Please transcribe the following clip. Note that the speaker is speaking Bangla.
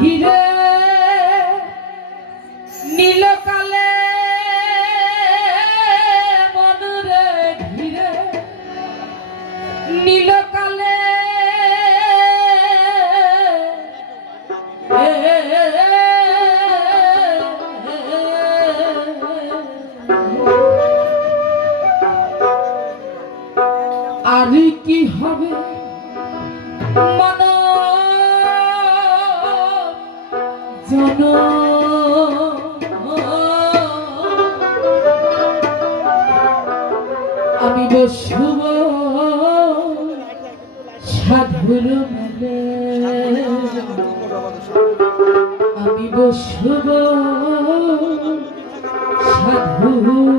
He did. আমি বসব। সাধুর আমি বসব। সাধু